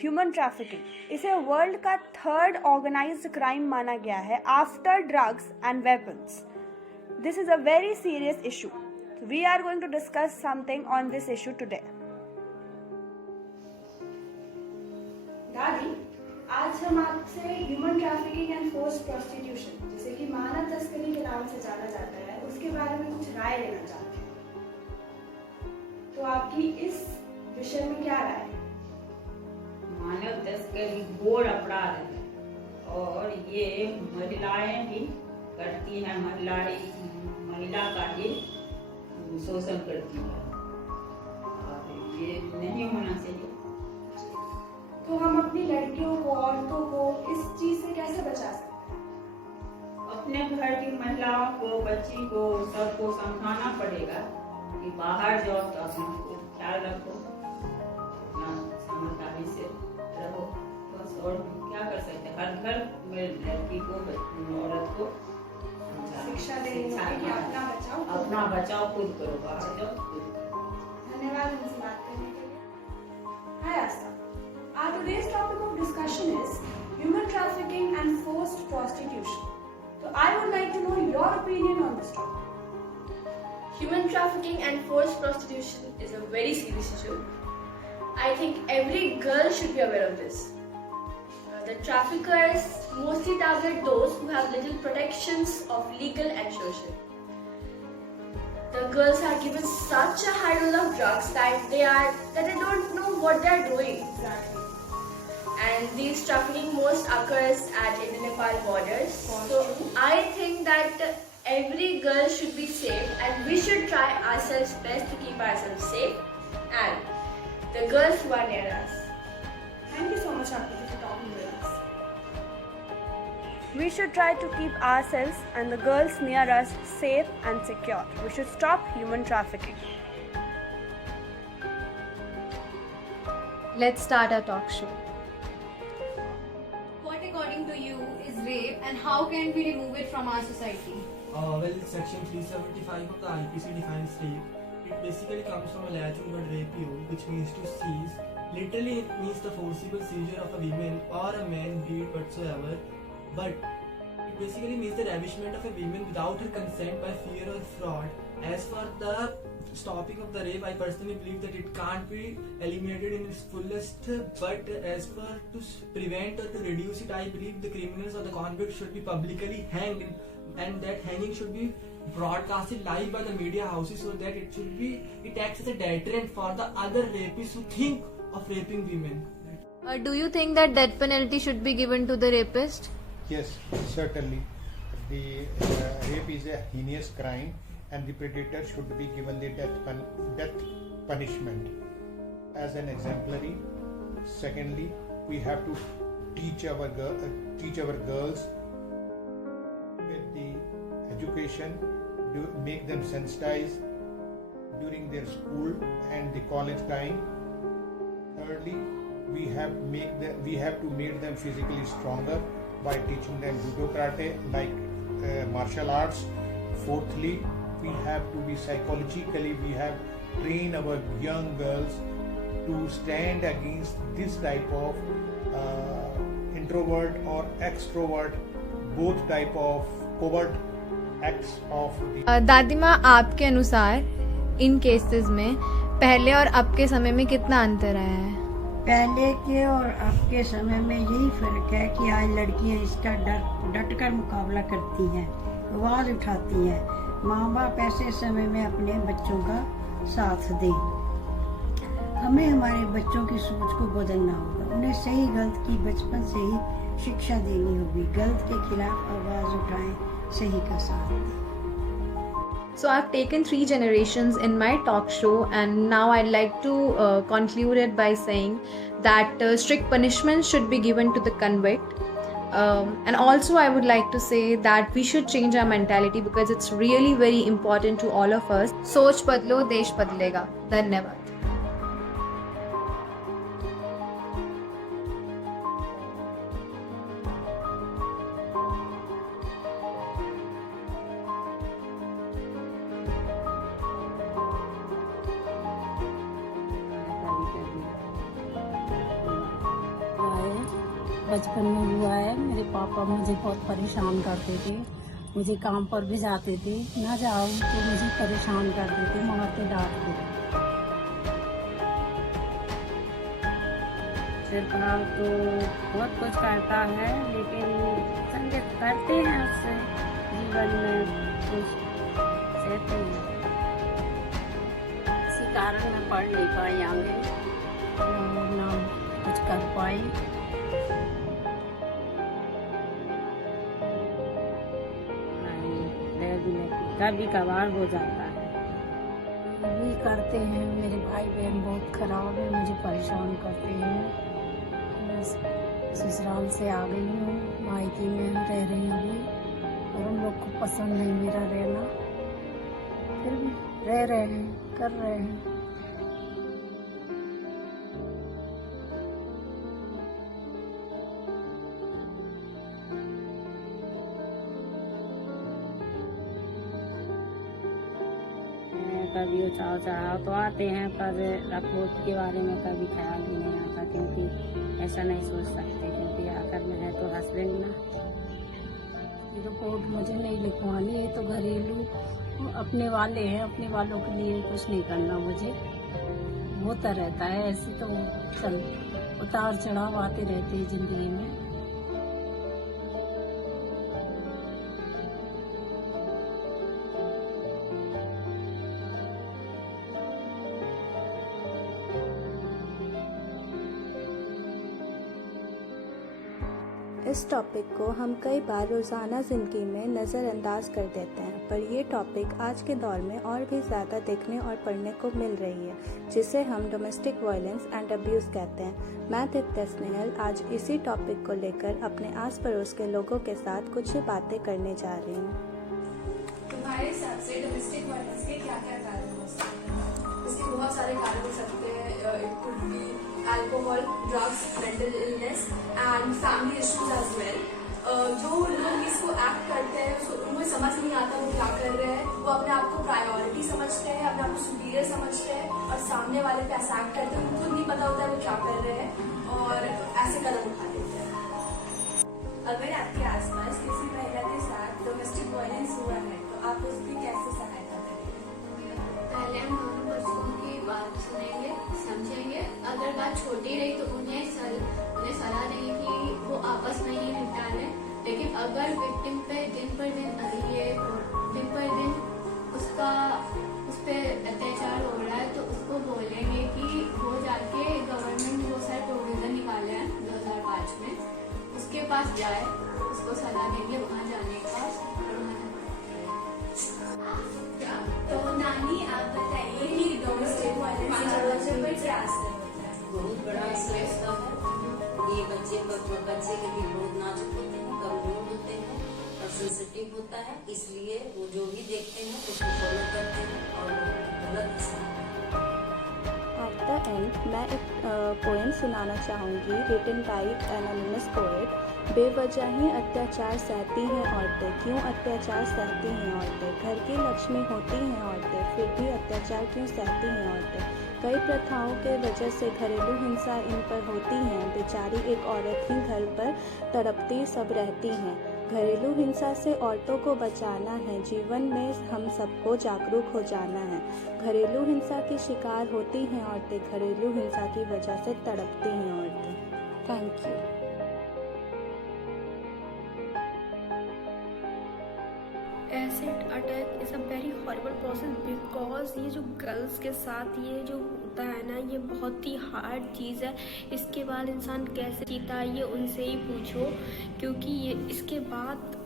Human trafficking इसे world का third organised crime माना गया है after drugs and weapons. This is a very serious issue. We are going to discuss something on this issue today. दादी, आज हम आपसे human trafficking and forced prostitution, जिसे कि मानव तस्करी के नाम से जाना जाता है, उसके बारे में कुछ राय लेना चाहते हैं. तो आपकी इस विषय में क्या राय है? मानव तस्करी घोर अपराध है और ये महिलाएं भी करती हैं. महिला का ही शोषण करती है और ये नहीं होना चाहिए. तो हम अपनी लड़कियों को, औरतों को इस चीज से कैसे बचा सकते हैं? अपने घर की महिलाओं को, बच्ची को, सबको समझाना पड़ेगा कि बाहर जाओ तो अपना ख्याल रखो, अपना समझदारी से रहो. बस और क्या कर सकते हैं. हर घर में लड़की को, औरत को शिक्षा देनी है कि अपना बचाओ खुद करो, बाहर जाओ खुद. धन्यवाद हमसे बात करने के लिए. Hi Asta. Our today's topic of discussion is human trafficking and forced prostitution. So I would like to know your opinion on this topic. Human trafficking and forced prostitution is a very serious issue. I think every girl should be aware of this. The traffickers mostly target those who have little protections of legal and social. The girls are given such a high dose of drugs that they don't know what they are doing. Exactly. And these trafficking most occurs at India-Nepal borders. So I think that every girl should be safe, and we should try ourselves best to keep ourselves safe, and the girls who are near us. Thank you so much, Akriti, for talking with us. We should try to keep ourselves and the girls near us safe and secure. We should stop human trafficking. Let's start our talk show. What according to you is rape and how can we remove it from our society? Well, section 375 of the IPC defines rape. It basically comes from a Latin word rapio, which means to seize. Literally, it means the forcible seizure of a woman or a man, breed whatsoever. But it basically means the ravishment of a woman without her consent by fear or fraud. As for the stopping of the rape, I personally believe that it can't be eliminated in its fullest. But as for to prevent or to reduce it, I believe the criminals or the convicts should be publicly hanged, and that hanging should be broadcasted live by the media houses so that it acts as a deterrent for the other rapists who think of raping women. Do you think that death penalty should be given to the rapist? Yes, certainly. The rape is a heinous crime, and the predator should be given the death punishment as an exemplary. Secondly, we have to teach our girls with the education, make them sensitized during their school and the college time. Thirdly, we have to make them physically stronger by teaching them judo, karate, like martial arts. Fourthly, we have to be psychologically, we have train our young girls to stand against this type of introvert or extrovert, both type of covert acts of the दादी माँ, आपके अनुसार इन cases में पहले और अब के समय में कितना अंतर आया है? पहले के और अब के समय में यही फर्क है कि आज लड़कियां इसका डट कर मुकाबला करती हैं, आवाज़ उठाती हैं. माँ बाप ऐसे समय में अपने बच्चों का साथ दें. हमें हमारे बच्चों की सोच को बदलना होगा. उन्हें सही गलत की बचपन से ही शिक्षा देनी होगी. गलत के खिलाफ आवाज़ उठाएं, सही का साथ दें. So I've taken 3 generations in my talk show, and now I'd like to conclude it by saying that strict punishment should be given to the convict. And also I would like to say that we should change our mentality because it's really very important to all of us. सोच बदलो, देश बदलेगा. धन्यवाद. बचपन में हुआ है। मेरे पापा मुझे बहुत परेशान करते थे, मुझे काम पर भी जाते थे, ना जाओ तो मुझे परेशान करते थे, मारते डांटते थे। सरकार तो बहुत कुछ करता है, लेकिन समझे करते हैं उससे जीवन में कुछ सहते हैं। इसी कारण मैं पढ़ नहीं पाई आगे, ना कुछ कर पाई। कभी कभार हो जाता है, भी करते हैं। मेरे भाई बहन बहुत खराब है, मुझे परेशान करते हैं। मैं ससुराल से आ गई हूँ, मायके में रह रही हूँ अभी, और उन लोग को पसंद नहीं मेरा रहना, फिर भी रह रहे हैं, कर रहे हैं। कभी उछाल चढ़ाव तो आते हैं, पर रखोट के बारे में कभी ख्याल ही नहीं आता, क्योंकि ऐसा नहीं सोच सकते, क्योंकि आखिर में है तो हस्बैंड ना। रिपोर्ट मुझे नहीं लिखवानी है, तो घरेलू अपने वाले हैं, अपने वालों के लिए कुछ नहीं करना मुझे। होता रहता है ऐसे, तो चल उतार चढ़ाव आते रहते हैं जिंदगी में। इस टॉपिक को हम कई बार रोज़ाना ज़िंदगी में नज़रअंदाज कर देते हैं, पर यह टॉपिक आज के दौर में और भी ज़्यादा देखने और पढ़ने को मिल रही है, जिसे हम डोमेस्टिक वायलेंस एंड अब्यूज़ कहते हैं। मैं दीप्ति स्नेहल आज इसी टॉपिक को लेकर अपने आस पड़ोस के लोगों के साथ कुछ बातें करने जा रही हूँ। तुम्हारे हिसाब से डोमेस्टिक वायलेंस के क्या क्या कारण हो सकते हैं? इसके बहुत सारे कारण हो सकते हैं। It could be alcohol, drugs, mental illness and family issues as well. जो लोग इसको एक्ट करते हैं उनको समझ नहीं आता वो क्या कर रहे हैं, वो अपने आप को प्रायोरिटी समझते हैं, अपने आप को सुपीरियर समझते हैं और सामने वाले पे ऐसा एक्ट करते हैं, उनको खुद नहीं पता होता है वो क्या कर रहे हैं और ऐसे कदम उठा देते हैं। अगर आपके आसपास किसी महिला के साथ डोमेस्टिक वायलेंस हुआ है तो आप उसकी कैसे सहायता करेंगे? पहले हम दोनों बच्चों की बात सुनेंगे, समझेंगे। अगर बात छोटी रही तो उन्हें सलाह देंगे कि वो आपस में ही निपटा लें। लेकिन अगर विक्टिम पे दिन पर दिन दिन पर दिन उस पर अत्याचार हो रहा है तो उसको बोलेंगे कि वो जाके गवर्नमेंट बहुत सारे प्रोविजन निकाले हैं 2005 में, उसके पास जाए, उसको सलाह देंगे वहाँ जाने का। तो नानी आप बताइए कि डोमेस्टिक वायलेंस के बच्चे पर क्या असर होता है? बहुत बड़ा असर होता है। ये बच्चे के भी बहुत नाजुक होते हैं, कमजोर होते हैं और सेंसिटिव होता है, इसलिए वो जो भी देखते हैं उसको फॉलो करते हैं और गलत असर। एट द एंड मैं एक पोएम सुनाना चाहूँगी रिटन बाय एनोनिमस पोएट। बेवजह ही अत्याचार सहती हैं औरतें, क्यों अत्याचार सहती हैं औरतें? घर की लक्ष्मी होती हैं औरतें, फिर भी अत्याचार क्यों सहती हैं औरतें? कई प्रथाओं के वजह से घरेलू हिंसा इन पर होती हैं, बेचारी एक औरत ही घर पर तड़पती सब रहती हैं। घरेलू हिंसा से औरतों को बचाना है, जीवन में हम सबको जागरूक हो जाना है। घरेलू हिंसा की शिकार होती हैं औरतें, घरेलू हिंसा की वजह से तड़पती हैं औरतें। Thank you. Acid attack is a very horrible process because ये जो गर्ल्स के साथ ये जो होता है ना, ये बहुत ही हार्ड चीज़ है। इसके बाद इंसान कैसे जीता है ये उनसे ही पूछो, क्योंकि ये इसके बाद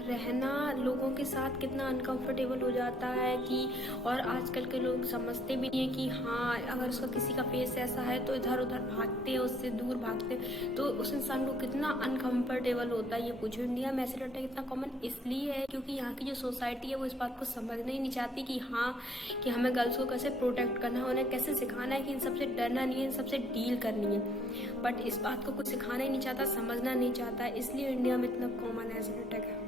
रहना लोगों के साथ कितना अनकंफर्टेबल हो जाता है कि, और आजकल के लोग समझते भी नहीं है कि हाँ अगर उसका किसी का फेस ऐसा है तो इधर उधर भागते हैं, उससे दूर भागते हैं, तो उस इंसान को कितना अनकंफर्टेबल होता है ये पूछो। इंडिया में एसिड अटैक इतना कॉमन इसलिए है क्योंकि यहाँ की जो सोसाइटी है वो इस बात को समझना ही नहीं चाहती कि हाँ कि हमें गर्ल्स को कैसे प्रोटेक्ट करना है, उन्हें कैसे सिखाना है कि इन सबसे डरना नहीं है, इन सबसे डील करनी है। बट इस बात को कुछ सिखाना ही नहीं चाहता, समझना नहीं चाहता, इसलिए इंडिया में इतना कॉमन एसिड अटैक है।